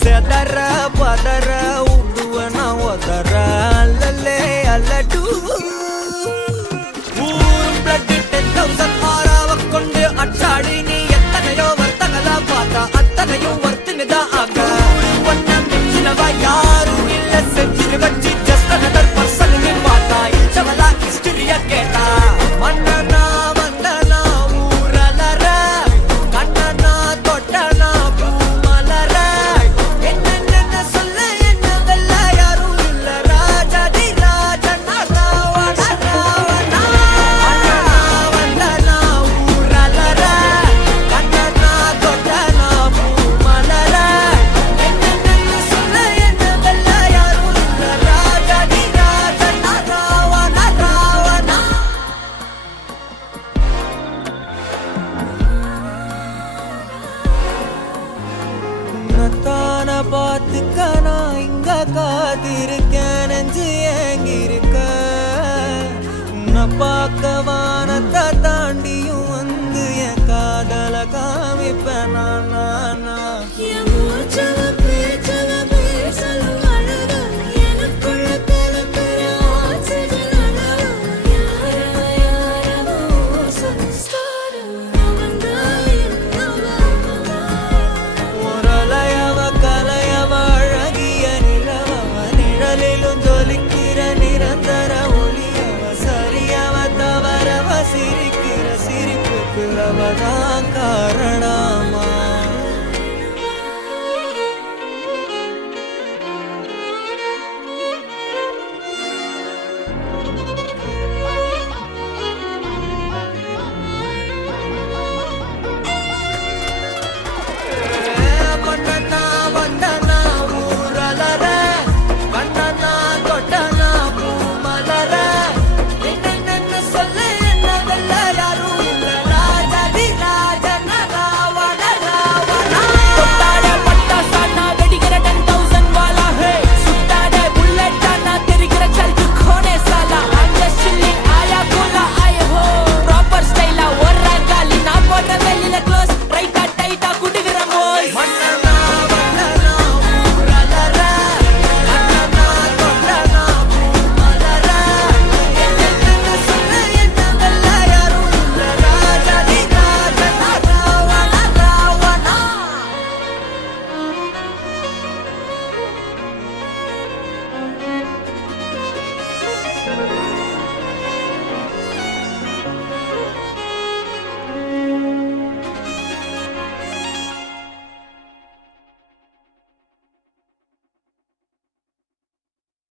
செதற பதற உடுவன ஒதற அல்லலே அல்லடு ஊரும் பிளட் 10,000 ஆறாவ கொண்டு அச்சாடி நீ எத்தனையோ வர்த்தகதா பார்த்தா அத்தனையும் வர்த்தினிதான் ஆக ஒன்ன மிஞ்சினவா யாரும் இல்ல செஞ்சிரு வச்சு ஜஸ்ட் அனதர் பர்சன் பார்த்தா இச்சவலா ஹிஸ்டரிய கேட்டா மன்னனா வந்தனா ஊரலற கண்ணனா தொட்டனா பூமலற என்ன சொல்ல என்ன வெல்ல யாரும் இல்ல ராஜாதி ராஜனா ராவண ராவணா வந்தனா ஊரலற கண்ணனா தொட்டனா பூமலற என்ன சொல்ல என்ன வெல்ல யாரும் இல்ல ராஜாதி ராஜனா ராவண ராவணா உன்னத்தான பார்த்துக்க நான் இங்க காத்திருக்கேன் நெஞ்சு ஏங்கிருக்க உன்னை பார்க்க வானத்தை